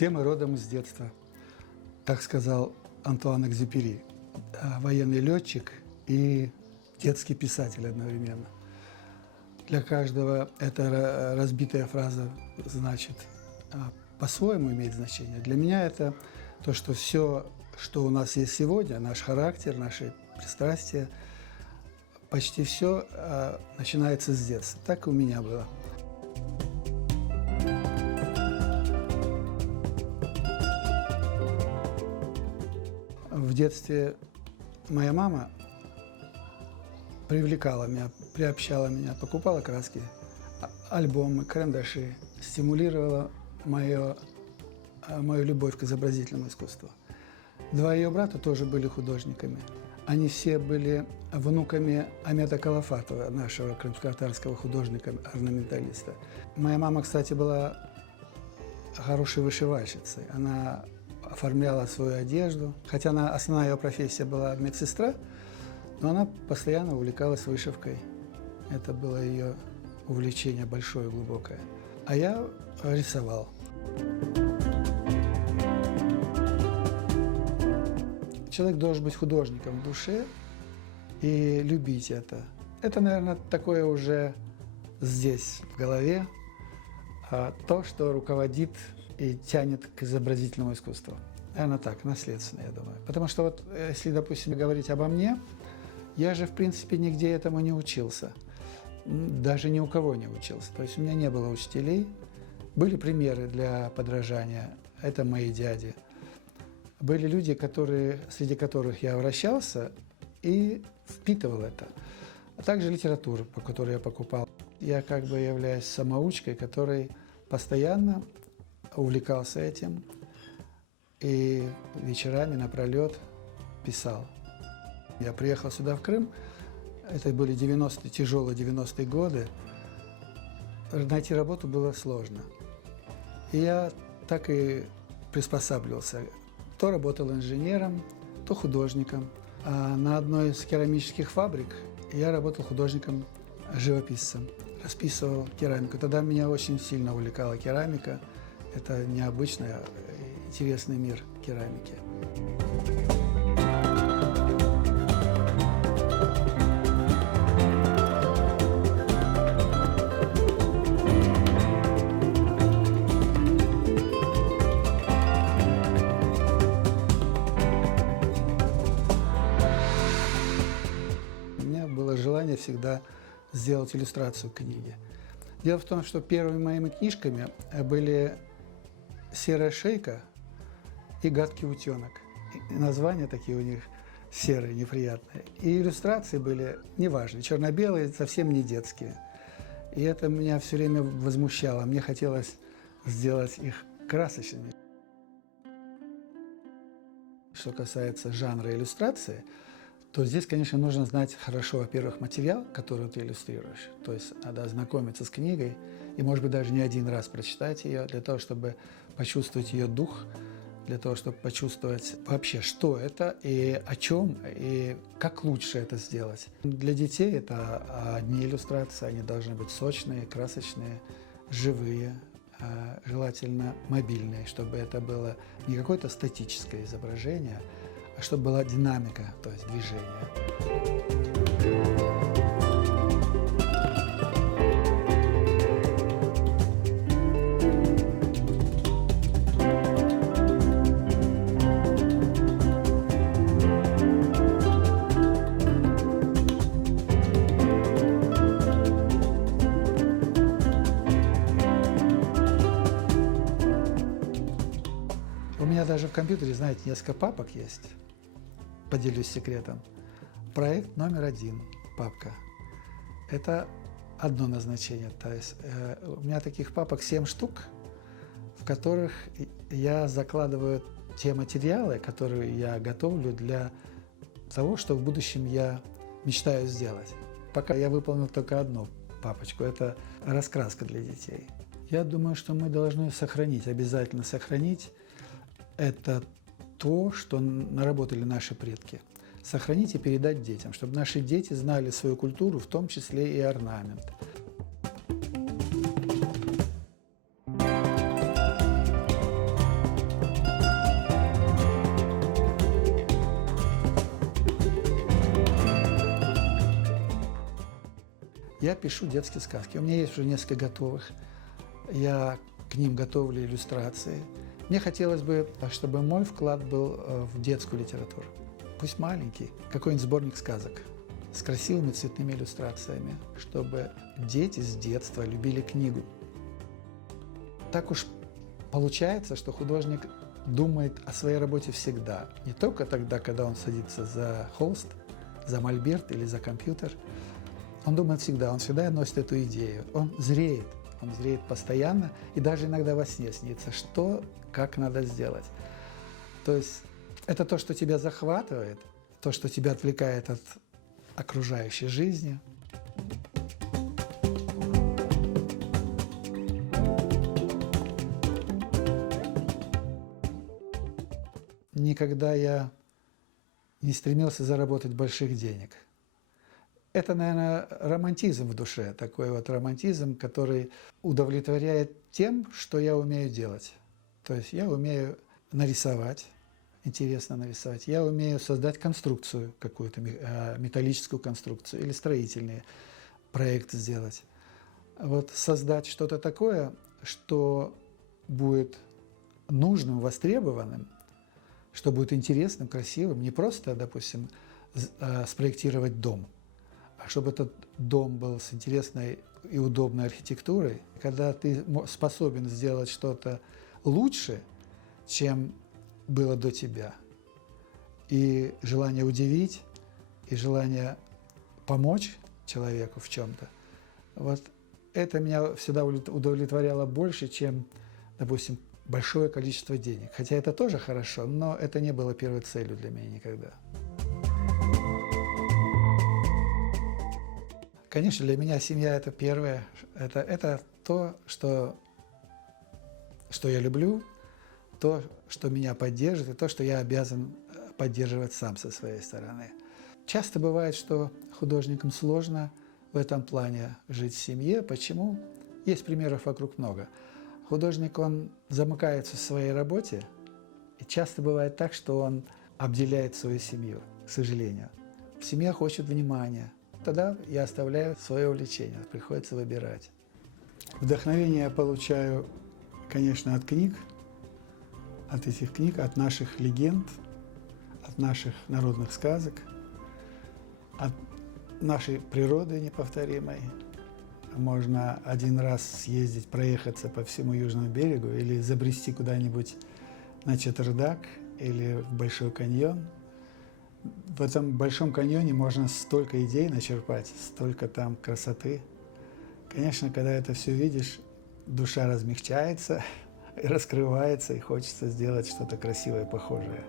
Все мы родом из детства, так сказал Антуан Экзюпери, военный летчик и детский писатель одновременно. Для каждого эта разбитая фраза значит по-своему имеет значение. Для меня это то, что все, что у нас есть сегодня, наш характер, наши пристрастия, почти все начинается с детства. Так и у меня было. В детстве моя мама привлекала меня, приобщала меня, покупала краски, альбомы, карандаши, стимулировала мою любовь к изобразительному искусству. Два ее брата тоже были художниками. Они все были внуками Амета Калафатова, нашего крымско-татарского художника-орнаменталиста. Моя мама, кстати, была хорошей вышивальщицей. Она оформляла свою одежду, хотя основная ее профессия была медсестра, но она постоянно увлекалась вышивкой. Это было ее увлечение большое и глубокое. А я рисовал. Человек должен быть художником в душе и любить это. Это, наверное, такое уже здесь, в голове, то, что руководит и тянет к изобразительному искусству. Наверное, так, наследственно, я думаю. Потому что вот, если, допустим, говорить обо мне, я же, в принципе, нигде этому не учился. Даже ни у кого не учился. То есть у меня не было учителей. Были примеры для подражания. Это мои дяди. Были люди, среди которых я вращался и впитывал это. А также литературу, по которой я покупал. Я как бы являюсь самоучкой, который постоянно увлекался этим и вечерами напролет писал. Я приехал сюда, в Крым, это были тяжелые 90-е годы. Найти работу было сложно. И я так и приспосабливался. То работал инженером, то художником. А на одной из керамических фабрик я работал художником-живописцем. Расписывал керамику. Тогда меня очень сильно увлекала керамика. Это необычный, интересный мир керамики. У меня было желание всегда сделать иллюстрацию к книге. Дело в том, что первыми моими книжками были «Серая шейка» и «Гадкий утенок». И названия такие у них серые, неприятные. И иллюстрации были неважные, черно-белые, совсем не детские. И это меня все время возмущало. Мне хотелось сделать их красочными. Что касается жанра иллюстрации, то здесь, конечно, нужно знать хорошо, во-первых, материал, который ты иллюстрируешь. То есть надо ознакомиться с книгой и, может быть, даже не один раз прочитать ее, для того, чтобы почувствовать ее дух, для того, чтобы почувствовать вообще, что это и о чем, и как лучше это сделать. Для детей это одни иллюстрации, они должны быть сочные, красочные, живые, желательно мобильные, чтобы это было не какое-то статическое изображение, а чтобы была динамика, то есть движение. У меня даже в компьютере, знаете, несколько папок есть. Поделюсь секретом. Проект номер 1, папка. Это одно назначение. То есть у меня таких папок 7 штук, в которых я закладываю те материалы, которые я готовлю для того, что в будущем я мечтаю сделать. Пока я выполнил только одну папочку. Это раскраска для детей. Я думаю, что мы должны сохранить, обязательно сохранить это то, что наработали наши предки. Сохранить и передать детям, чтобы наши дети знали свою культуру, в том числе и орнамент. Я пишу детские сказки. У меня есть уже несколько готовых. Я к ним готовлю иллюстрации. Мне хотелось бы, чтобы мой вклад был в детскую литературу. Пусть маленький, какой-нибудь сборник сказок с красивыми цветными иллюстрациями, чтобы дети с детства любили книгу. Так уж получается, что художник думает о своей работе всегда. Не только тогда, когда он садится за холст, за мольберт или за компьютер. Он думает всегда, он всегда носит эту идею. Он зреет постоянно, и даже иногда во сне снится, что, как надо сделать. То есть это то, что тебя захватывает, то, что тебя отвлекает от окружающей жизни. Никогда я не стремился заработать больших денег. Это, наверное, романтизм в душе, такой вот романтизм, который удовлетворяет тем, что я умею делать. То есть я умею нарисовать, интересно нарисовать, я умею создать конструкцию какую-то, металлическую конструкцию или строительный проект сделать. Вот создать что-то такое, что будет нужным, востребованным, что будет интересным, красивым, не просто, допустим, спроектировать дом, а чтобы этот дом был с интересной и удобной архитектурой. Когда ты способен сделать что-то лучше, чем было до тебя, и желание удивить, и желание помочь человеку в чем-то, вот это меня всегда удовлетворяло больше, чем, допустим, большое количество денег. Хотя это тоже хорошо, но это не было первой целью для меня никогда. Конечно, для меня семья – это первое. Это то, что я люблю, то, что меня поддерживает, и то, что я обязан поддерживать сам со своей стороны. Часто бывает, что художникам сложно в этом плане жить в семье. Почему? Есть примеров вокруг много. Художник, он замыкается в своей работе, и часто бывает так, что он обделяет свою семью, к сожалению. Семья хочет внимания. Тогда я оставляю свое увлечение, приходится выбирать. Вдохновение я получаю, конечно, от книг, от этих книг, от наших легенд, от наших народных сказок, от нашей природы неповторимой. Можно один раз съездить, проехаться по всему Южному берегу или забрести куда-нибудь на Чатырдак или в Большой каньон. В этом Большом каньоне можно столько идей начерпать, столько там красоты. Конечно, когда это все видишь, душа размягчается, раскрывается, и хочется сделать что-то красивое, похожее.